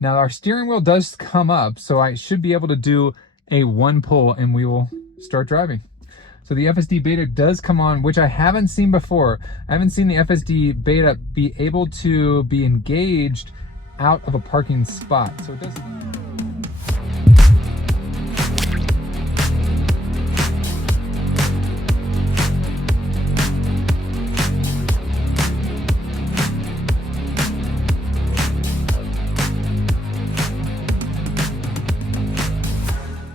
Now our steering wheel does come up, so I should be able to do a one pull and we will start driving. So the FSD Beta does come on, which I haven't seen before. I haven't seen the FSD Beta be able to be engaged out of a parking spot. So it does.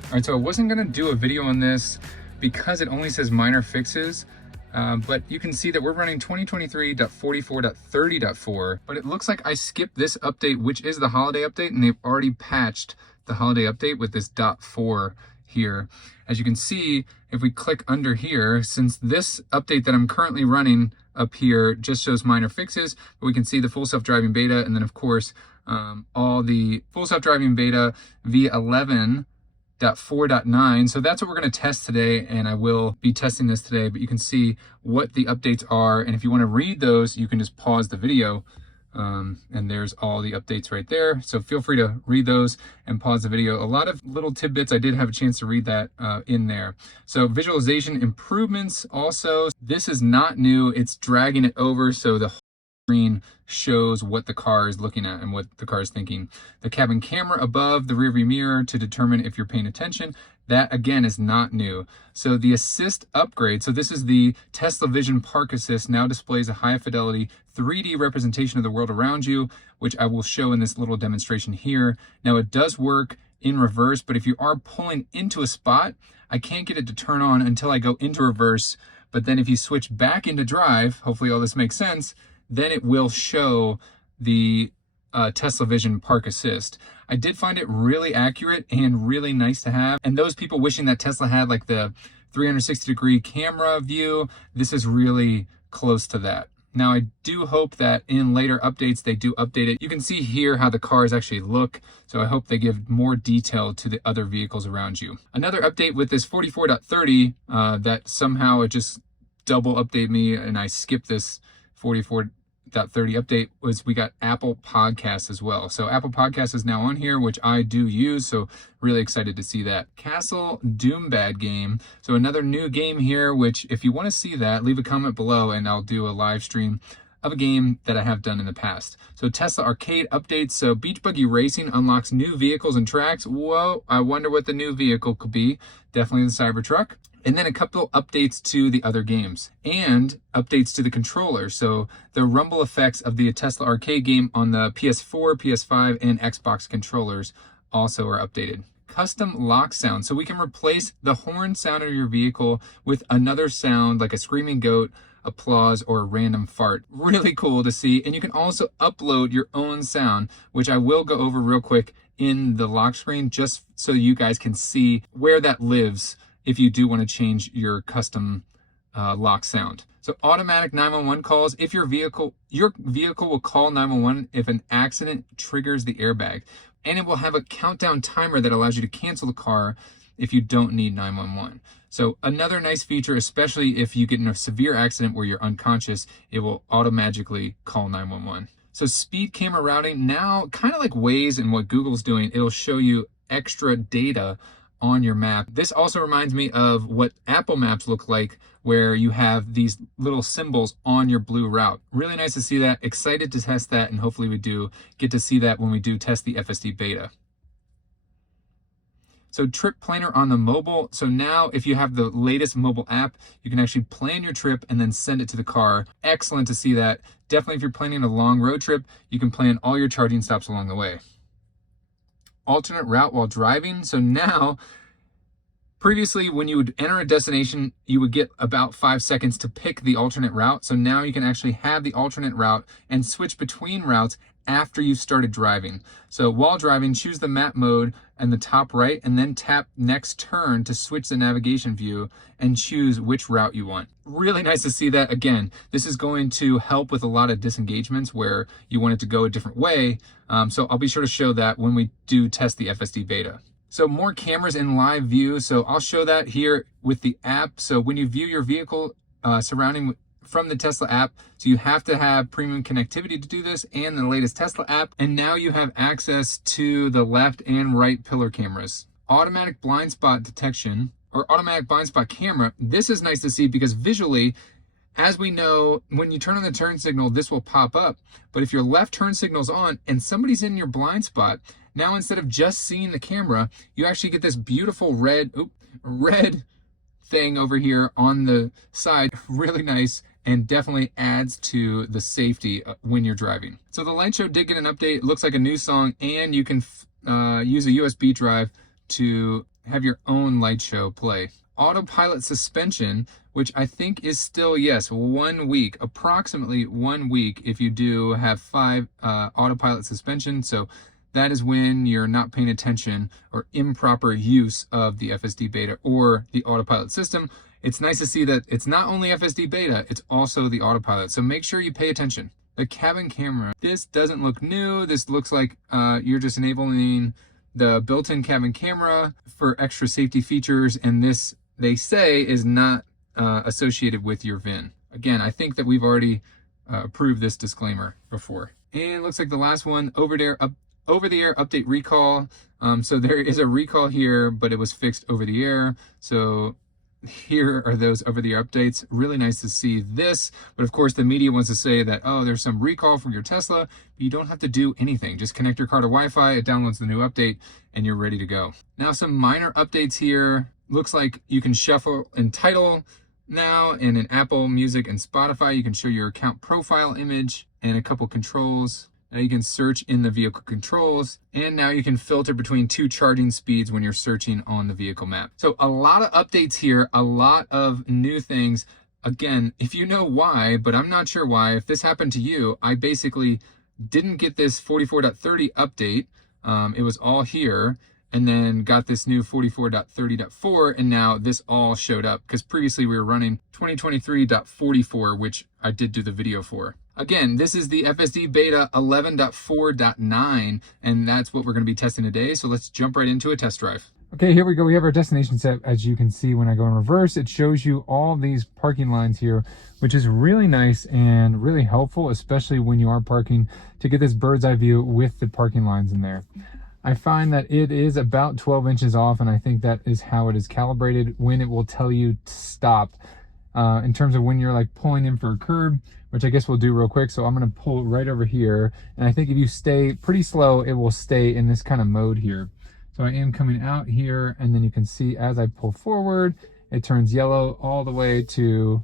All right, so I wasn't gonna do a video on this because it only says minor fixes, but you can see that we're running 2023.44.30.4, but it looks like I skipped this update, which is the holiday update, and they've already patched the holiday update with this .4 here. As you can see, if we click under here, since this update that I'm currently running up here just shows minor fixes, but we can see the full self-driving beta, and then of course, all the full self-driving beta v11.4.9. So that's what we're going to test today, and I will be testing this today, but you can see what the updates are, and if you want to read those, you can just pause the video, and there's all the updates right there. So feel free to read those and pause the video. A lot of little tidbits, I did have a chance to read that in there. So visualization improvements also, this is not new, it's dragging it over so the screen shows what the car is looking at and what the car is thinking. The cabin camera above the rearview mirror to determine if you're paying attention. That again is not new. So the assist upgrade, so this is the Tesla Vision Park Assist, now displays a high fidelity 3D representation of the world around you, which I will show in this little demonstration here. Now it does work in reverse, but if you are pulling into a spot, I can't get it to turn on until I go into reverse. But then if you switch back into drive, hopefully all this makes sense, then it will show the Tesla Vision Park Assist. I did find it really accurate and really nice to have. And those people wishing that Tesla had like the 360-degree camera view, this is really close to that. Now, I do hope that in later updates, they do update it. You can see here how the cars actually look. So I hope they give more detail to the other vehicles around you. Another update with this 44.30 that somehow it just double updated me and I skipped this 44.30 update was we got Apple Podcasts as well. So Apple Podcasts is now on here, which I do use. So really excited to see that. Castle Doombad game. So another new game here, which if you want to see that, leave a comment below and I'll do a live stream of a game that I have done in the past. So Tesla Arcade updates. So Beach Buggy Racing unlocks new vehicles and tracks. Whoa, I wonder what the new vehicle could be. Definitely the Cybertruck. And then a couple updates to the other games and updates to the controller. So the rumble effects of the Tesla Arcade game on the PS4, PS5, and Xbox controllers also are updated. Custom lock sound. So we can replace the horn sound of your vehicle with another sound like a screaming goat, applause, or a random fart. Really cool to see. And you can also upload your own sound, which I will go over real quick in the lock screen just so you guys can see where that lives if you do want to change your custom lock sound. So automatic 911 calls. If your vehicle will call 911 if an accident triggers the airbag. And it will have a countdown timer that allows you to cancel the car if you don't need 911. So another nice feature, especially if you get in a severe accident where you're unconscious, it will automatically call 911. So speed camera routing, now kind of like Waze and what Google's doing, it'll show you extra data on your map. This also reminds me of what Apple Maps look like, where you have these little symbols on your blue route. Really nice to see that. Excited to test that, and hopefully we do get to see that when we do test the FSD Beta. So trip planner on the mobile. So now if you have the latest mobile app, you can actually plan your trip and then send it to the car. Excellent to see that. Definitely if you're planning a long road trip, you can plan all your charging stops along the way. Alternate route while driving. So now, previously when you would enter a destination, you would get about 5 seconds to pick the alternate route. So now you can actually have the alternate route and switch between routes after you started driving. So while driving, choose the map mode in the top right and then tap next turn to switch the navigation view and choose which route you want. Really nice to see that. Again, this is going to help with a lot of disengagements where you want it to go a different way. So I'll be sure to show that when we do test the FSD Beta. So more cameras in live view. So I'll show that here with the app. So when you view your vehicle surrounding from the Tesla app. So you have to have premium connectivity to do this and the latest Tesla app. And now you have access to the left and right pillar cameras. Automatic blind spot detection, or automatic blind spot camera. This is nice to see because visually, as we know, when you turn on the turn signal, this will pop up. But if your left turn signal's on and somebody's in your blind spot, now instead of just seeing the camera, you actually get this beautiful red thing over here on the side. Really nice, and definitely adds to the safety when you're driving. So the light show did get an update. It looks like a new song, and you can use a USB drive to have your own light show play. Autopilot suspension, which I think is still, yes, 1 week, approximately 1 week if you do have 5 autopilot suspension. So that is when you're not paying attention or improper use of the FSD Beta or the autopilot system. It's nice to see that it's not only FSD Beta, it's also the autopilot. So make sure you pay attention. The cabin camera, this doesn't look new. This looks like you're just enabling the built-in cabin camera for extra safety features, and this, they say, is not associated with your VIN. Again, I think that we've already approved this disclaimer before. And it looks like the last one, over-the-air update recall. So there is a recall here, but it was fixed over the air. So here are those over-the-air updates. Really nice to see this. But of course, the media wants to say that, oh, there's some recall from your Tesla. But you don't have to do anything. Just connect your car to Wi-Fi, it downloads the new update, and you're ready to go. Now, some minor updates here. Looks like you can shuffle in Tidal now, and in Apple Music and Spotify. You can show your account profile image and a couple controls. Now you can search in the vehicle controls, and now you can filter between 2 charging speeds when you're searching on the vehicle map. So a lot of updates here, a lot of new things. Again, if you know why, but I'm not sure why, if this happened to you, I basically didn't get this 44.30 update. It was all here, and then got this new 44.30.4, and now this all showed up because previously we were running 2023.44, which I did do the video for. Again, this is the FSD Beta 11.4.9, and that's what we're going to be testing today. So let's jump right into a test drive. Okay, here we go. We have our destination set. As you can see, when I go in reverse, it shows you all these parking lines here, which is really nice and really helpful, especially when you are parking, to get this bird's eye view with the parking lines in there. I find that it is about 12 inches off, and I think that is how it is calibrated when it will tell you to stop. In terms of when you're like pulling in for a curb, which I guess we'll do real quick. So I'm going to pull right over here. And I think if you stay pretty slow, it will stay in this kind of mode here. So I am coming out here, and then you can see as I pull forward, it turns yellow all the way to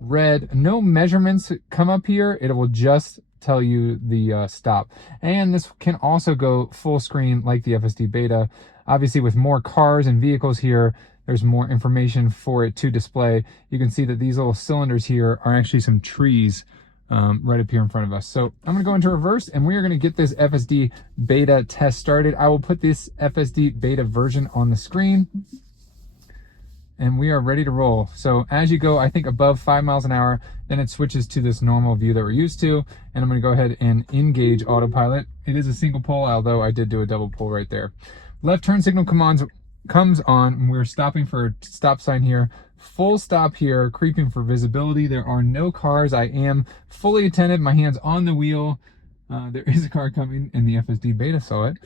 red. No measurements come up here. It will just tell you the stop. And this can also go full screen like the FSD Beta. Obviously, with more cars and vehicles here, there's more information for it to display. You can see that these little cylinders here are actually some trees right up here in front of us. So I'm gonna go into reverse, and we are gonna get this FSD Beta test started. I will put this FSD Beta version on the screen, and we are ready to roll. So as you go, I think above 5 miles an hour, then it switches to this normal view that we're used to. And I'm gonna go ahead and engage autopilot. It is a single pole, although I did do a double pole right there. Left turn signal comes on, and we're stopping for a stop sign here. Full stop here, creeping for visibility. There are no cars. I am fully attentive, my hand's on the wheel. There is a car coming, and the FSD Beta saw it.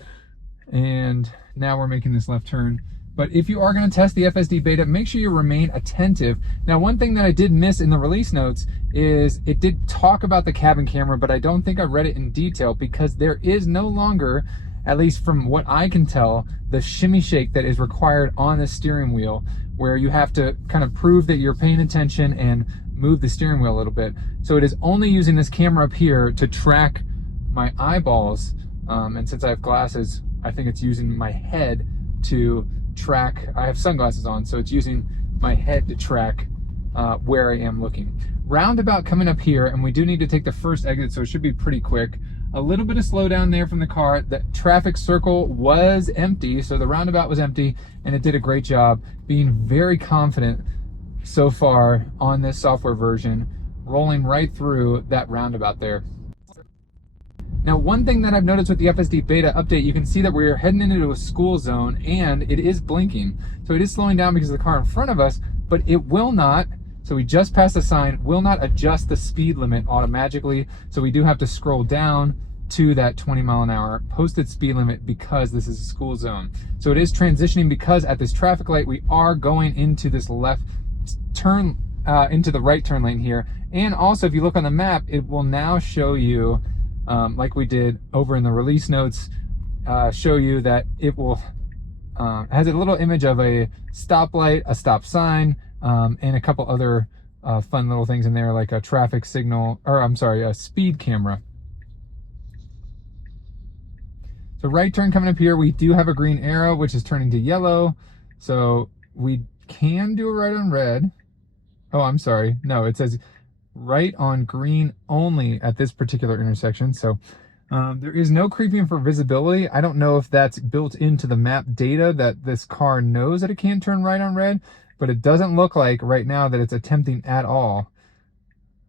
And now we're making this left turn. But if you are going to test the FSD Beta, make sure you remain attentive. Now, one thing that I did miss in the release notes is it did talk about the cabin camera, but I don't think I read it in detail, because there is no longer, at least from what I can tell, the shimmy shake that is required on the steering wheel, where you have to kind of prove that you're paying attention and move the steering wheel a little bit. So it is only using this camera up here to track my eyeballs. And since I have glasses, I think it's using my head to track. I have sunglasses on, so it's using my head to track where I am looking. Roundabout coming up here, and we do need to take the first exit, so it should be pretty quick. A little bit of slowdown there from the car. The traffic circle was empty, so the roundabout was empty, and it did a great job. Being very confident so far on this software version, rolling right through that roundabout there. Now, one thing that I've noticed with the FSD Beta update, you can see that we're heading into a school zone, and it is blinking. So it is slowing down because of the car in front of us, but it will not So we just passed the sign, will not adjust the speed limit automatically. So we do have to scroll down to that 20 mile an hour posted speed limit because this is a school zone. So it is transitioning because at this traffic light, we are going into this left turn, into the right turn lane here. And also, if you look on the map, it will now show you, like we did over in the release notes, show you that it will, has a little image of a stoplight, a stop sign, and a couple other fun little things in there, like a traffic signal, or I'm sorry, a speed camera. So right turn coming up here, we do have a green arrow, which is turning to yellow. So we can do a right on red. Oh, I'm sorry. No, it says right on green only at this particular intersection. So there is no creeping for visibility. I don't know if that's built into the map data that this car knows that it can't turn right on red, but it doesn't look like right now that it's attempting at all.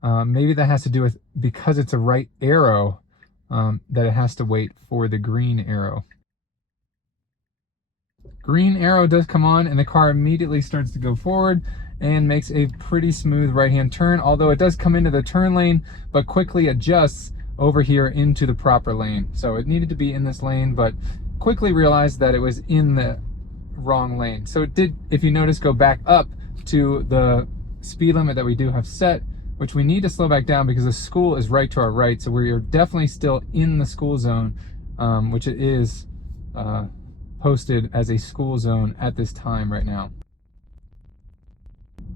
Maybe that has to do with, because it's a right arrow, that it has to wait for the green arrow. Green arrow does come on and the car immediately starts to go forward and makes a pretty smooth right-hand turn, although it does come into the turn lane, but quickly adjusts over here into the proper lane. So it needed to be in this lane, but quickly realized that it was in the wrong lane. So it did, if you notice, go back up to the speed limit that we do have set, which we need to slow back down because the school is right to our right. So we're definitely still in the school zone, which it is posted as a school zone at this time right now.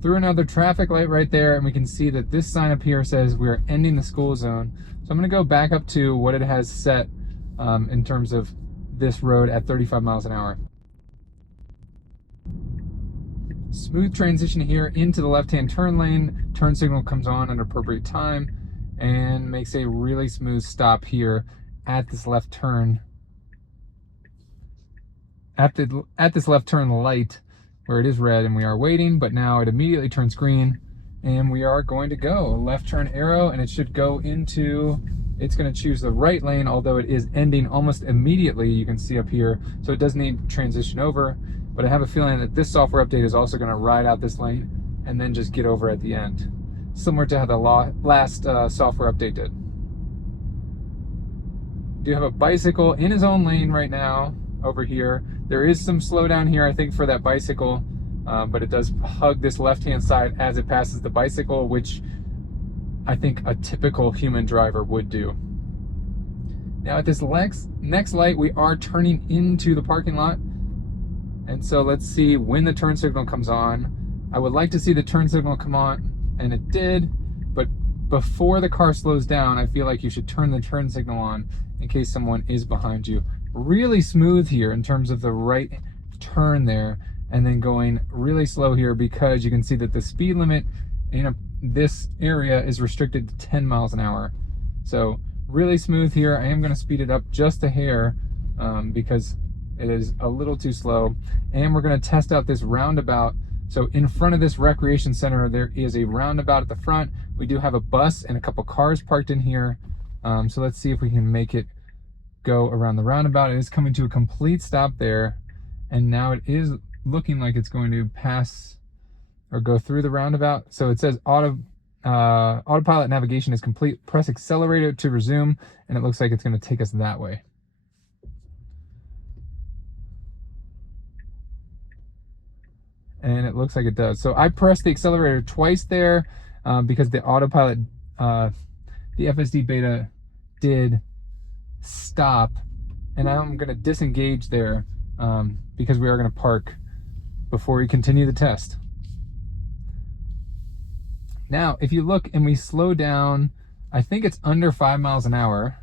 Through another traffic light right there, and we can see that this sign up here says we are ending the school zone. So I'm gonna go back up to what it has set in terms of this road at 35 miles an hour. Smooth transition here into the left-hand turn lane. Turn signal comes on at appropriate time and makes a really smooth stop here at this left turn. At this left turn light where it is red and we are waiting, but now it immediately turns green and we are going to go. Left turn arrow, and it should go into, it's going to choose the right lane, although it is ending almost immediately, you can see up here. So it does need to transition over. But I have a feeling that this software update is also going to ride out this lane and then just get over at the end. Similar to how the last software update did. We do have a bicycle in his own lane right now over here. There is some slowdown here, I think, for that bicycle, but it does hug this left-hand side as it passes the bicycle, which I think a typical human driver would do. Now at this next light, we are turning into the parking lot. And so let's see when the turn signal comes on. I would like to see the turn signal come on, and it did, but before the car slows down, I feel like you should turn the turn signal on in case someone is behind you. Really smooth here in terms of the right turn there, and then going really slow here because you can see that the speed limit in this area is restricted to 10 miles an hour. So really smooth here. I am going to speed it up just a hair because it is a little too slow. And we're going to test out this roundabout. So in front of this recreation center, there is a roundabout at the front. We do have a bus and a couple cars parked in here. So let's see if we can make it go around the roundabout. It is coming to a complete stop there. And now it is looking like it's going to pass or go through the roundabout. So it says autopilot navigation is complete. Press accelerator to resume. And it looks like it's going to take us that way. And it looks like it does. So I pressed the accelerator twice there because the autopilot, the FSD Beta did stop. And I'm going to disengage there because we are going to park before we continue the test. Now, if you look and we slow down, I think it's under 5 miles an hour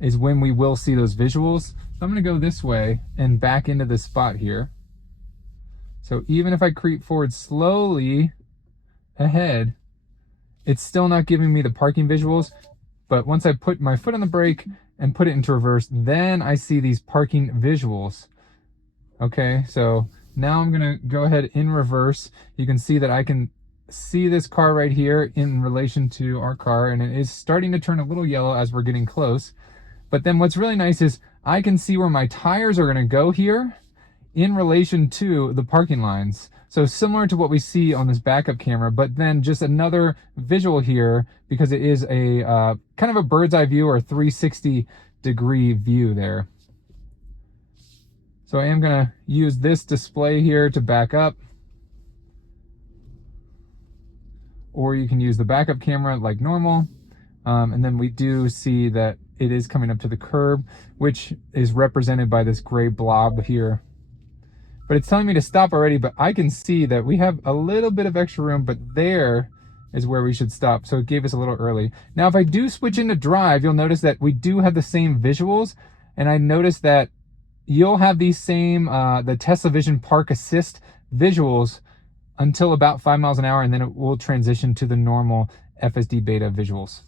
is when we will see those visuals. So I'm going to go this way and back into this spot here. So even if I creep forward slowly ahead, it's still not giving me the parking visuals. But once I put my foot on the brake and put it into reverse, then I see these parking visuals. Okay, so now I'm gonna go ahead in reverse. You can see that I can see this car right here in relation to our car, and it is starting to turn a little yellow as we're getting close. But then what's really nice is I can see where my tires are gonna go here in relation to the parking lines. So similar to what we see on this backup camera, but then just another visual here because it is a kind of a bird's eye view or 360-degree view there. So I am gonna use this display here to back up, or you can use the backup camera like normal. And then we do see that it is coming up to the curb, which is represented by this gray blob here. But it's telling me to stop already, but I can see that we have a little bit of extra room, but there is where we should stop. So it gave us a little early. Now, if I do switch into drive, you'll notice that we do have the same visuals. And I noticed that you'll have these same, the Tesla Vision Park Assist visuals until about 5 miles an hour, and then it will transition to the normal FSD Beta visuals.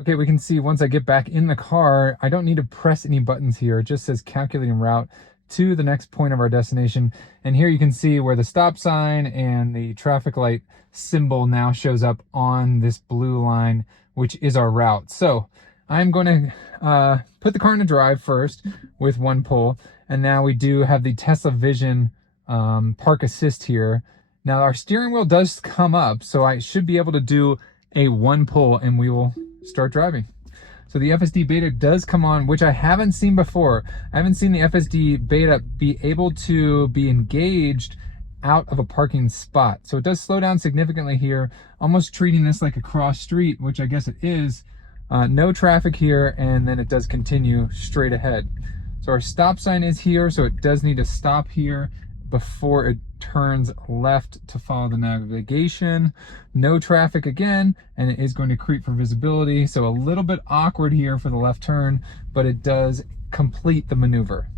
Okay, we can see once I get back in the car, I don't need to press any buttons here. It just says calculating route to the next point of our destination. And here you can see where the stop sign and the traffic light symbol now shows up on this blue line, which is our route. So I'm going to put the car into drive first with one pull. And now we do have the Tesla Vision Park Assist here. Now our steering wheel does come up, so I should be able to do a one pull and we will start driving. So the FSD Beta does come on, which I haven't seen before. I haven't seen the FSD Beta be able to be engaged out of a parking spot. So it does slow down significantly here, almost treating this like a cross street, which I guess it is. No traffic here, and then it does continue straight ahead. So our stop sign is here, so it does need to stop here before it turns left to follow the navigation. No traffic again, and it is going to creep for visibility. So a little bit awkward here for the left turn, but it does complete the maneuver.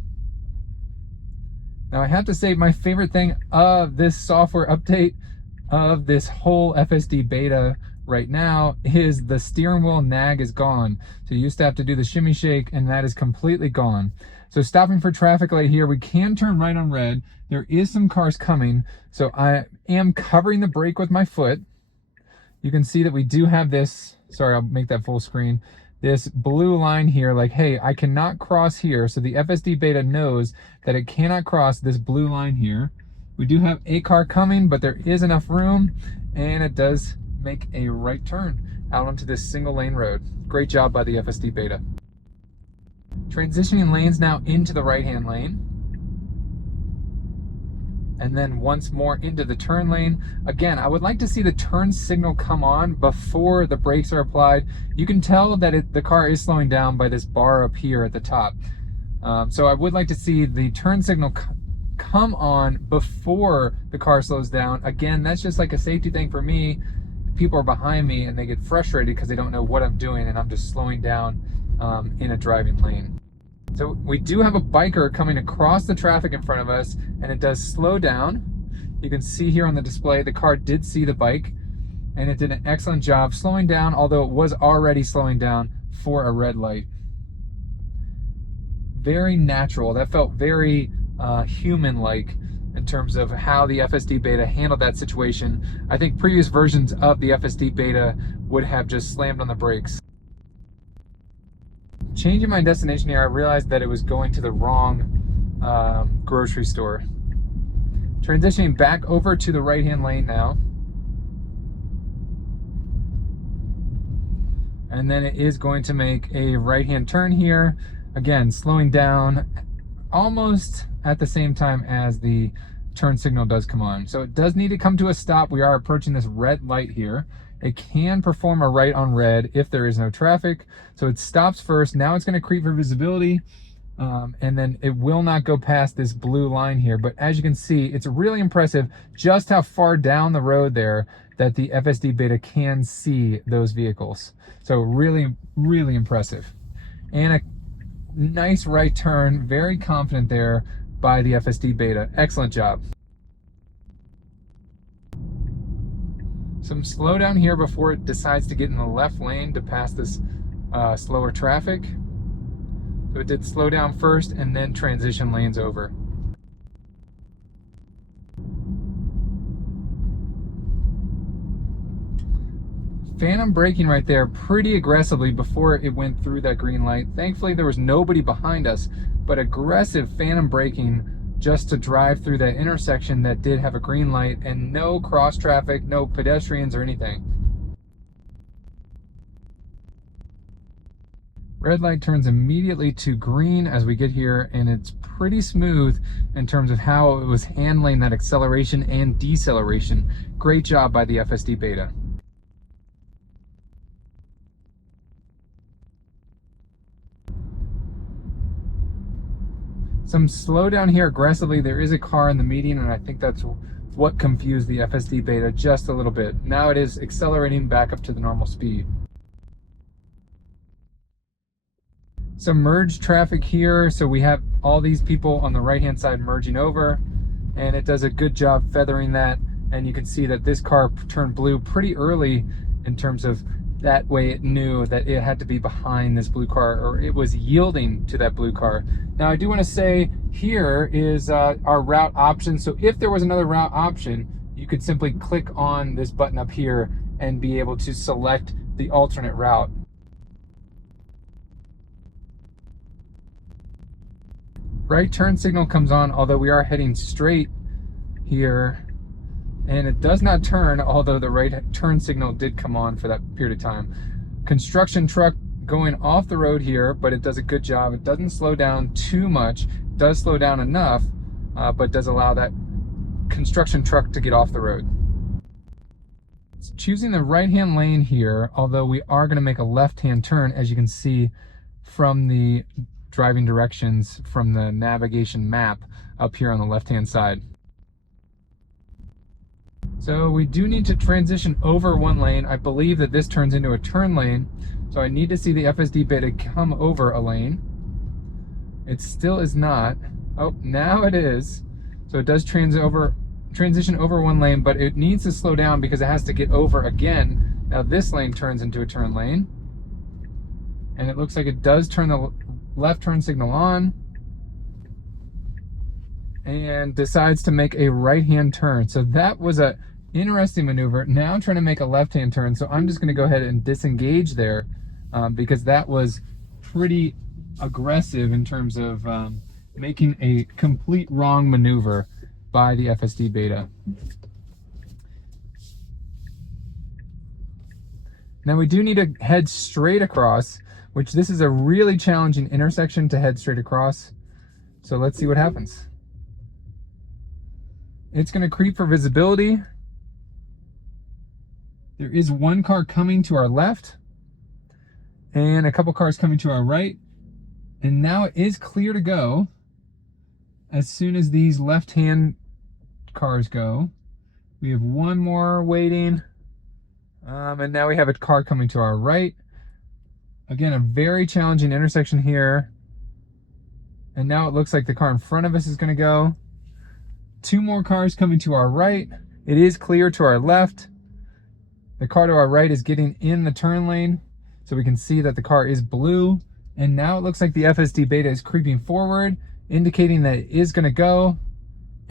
Now I have to say my favorite thing of this software update of this whole FSD Beta right now is the steering wheel nag is gone. So you used to have to do the shimmy shake, and that is completely gone. So stopping for traffic light here, we can turn right on red. There is some cars coming, so I am covering the brake with my foot. You can see that we do have this, sorry, I'll make that full screen, this blue line here, like, hey, I cannot cross here. So the FSD Beta knows that it cannot cross this blue line here. We do have a car coming, but there is enough room, and it does make a right turn out onto this single lane road. Great job by the FSD Beta. Transitioning lanes now into the right-hand lane. And then once more into the turn lane. Again, I would like to see the turn signal come on before the brakes are applied. You can tell that the car is slowing down by this bar up here at the top. So I would like to see the turn signal come on before the car slows down. Again, that's just like a safety thing for me. People are behind me and they get frustrated because they don't know what I'm doing and I'm just slowing down in a driving lane. So we do have a biker coming across the traffic in front of us, and it does slow down. You can see here on the display, the car did see the bike, and it did an excellent job slowing down, although it was already slowing down for a red light. Very natural. That felt very human-like in terms of how the FSD Beta handled that situation. I think previous versions of the FSD Beta would have just slammed on the brakes. Changing my destination here, I realized that it was going to the wrong grocery store. Transitioning back over to the right-hand lane now. And then it is going to make a right-hand turn here. Again, slowing down almost at the same time as the turn signal does come on. So it does need to come to a stop. We are approaching this red light here. It can perform a right on red if there is no traffic. So it stops first. Now it's going to creep for visibility. And then it will not go past this blue line here. But as you can see, it's really impressive just how far down the road there that the FSD Beta can see those vehicles. So really, really impressive. And a nice right turn, very confident there by the FSD Beta. Excellent job. Some slowdown here before it decides to get in the left lane to pass this slower traffic. So it did slow down first and then transition lanes over. Phantom braking right there pretty aggressively before it went through that green light. Thankfully, there was nobody behind us, but aggressive phantom braking just to drive through that intersection that did have a green light and no cross traffic, no pedestrians or anything. Red light turns immediately to green as we get here, and it's pretty smooth in terms of how it was handling that acceleration and deceleration. Great job by the FSD Beta. Some slowdown here aggressively. There is a car in the median, and I think that's what confused the FSD Beta just a little bit. Now it is accelerating back up to the normal speed. Some merge traffic here, so we have all these people on the right hand side merging over, and it does a good job feathering that, and you can see that this car turned blue pretty early in terms of that way it knew that it had to be behind this blue car, or it was yielding to that blue car. Now I do want to say here is our route option, so if there was another route option, you could simply click on this button up here and be able to select the alternate route. Right turn signal comes on, although we are heading straight here, and it does not turn, although the right turn signal did come on for that period of time. Construction truck going off the road here, but it does a good job. It doesn't slow down too much, it does slow down enough, but does allow that construction truck to get off the road. It's choosing the right-hand lane here, although we are going to make a left-hand turn, as you can see from the driving directions from the navigation map up here on the left-hand side. So we do need to transition over one lane. I believe that this turns into a turn lane, so I need to see the FSD Beta come over a lane. It still is not. Oh, now it is. So it does transition over one lane, but it needs to slow down because it has to get over again. Now this lane turns into a turn lane, and it looks like it does turn the left turn signal on and decides to make a right-hand turn. So that was a interesting maneuver. Now I'm trying to make a left-hand turn, so I'm just going to go ahead and disengage there because that was pretty aggressive in terms of making a complete wrong maneuver by the FSD Beta. Now we do need to head straight across, which this is a really challenging intersection to head straight across. So let's see what happens. It's going to creep for visibility. There is one car coming to our left and a couple cars coming to our right. And now it is clear to go as soon as these left-hand cars go. We have one more waiting. And now we have a car coming to our right. Again, a very challenging intersection here. And now it looks like the car in front of us is going to go. Two more cars coming to our right. It is clear to our left. The car to our right is getting in the turn lane, so we can see that the car is blue. And now it looks like the FSD Beta is creeping forward, indicating that it is going to go.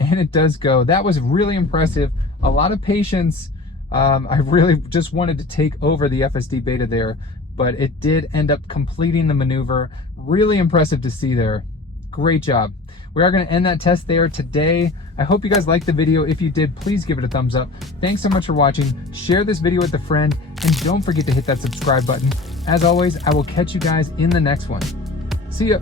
And it does go. That was really impressive. A lot of patience. I really just wanted to take over the FSD Beta there, but it did end up completing the maneuver. Really impressive to see there. Great job. We are going to end that test there today. I hope you guys liked the video. If you did, please give it a thumbs up. Thanks so much for watching. Share this video with a friend, and don't forget to hit that subscribe button. As always, I will catch you guys in the next one. See ya.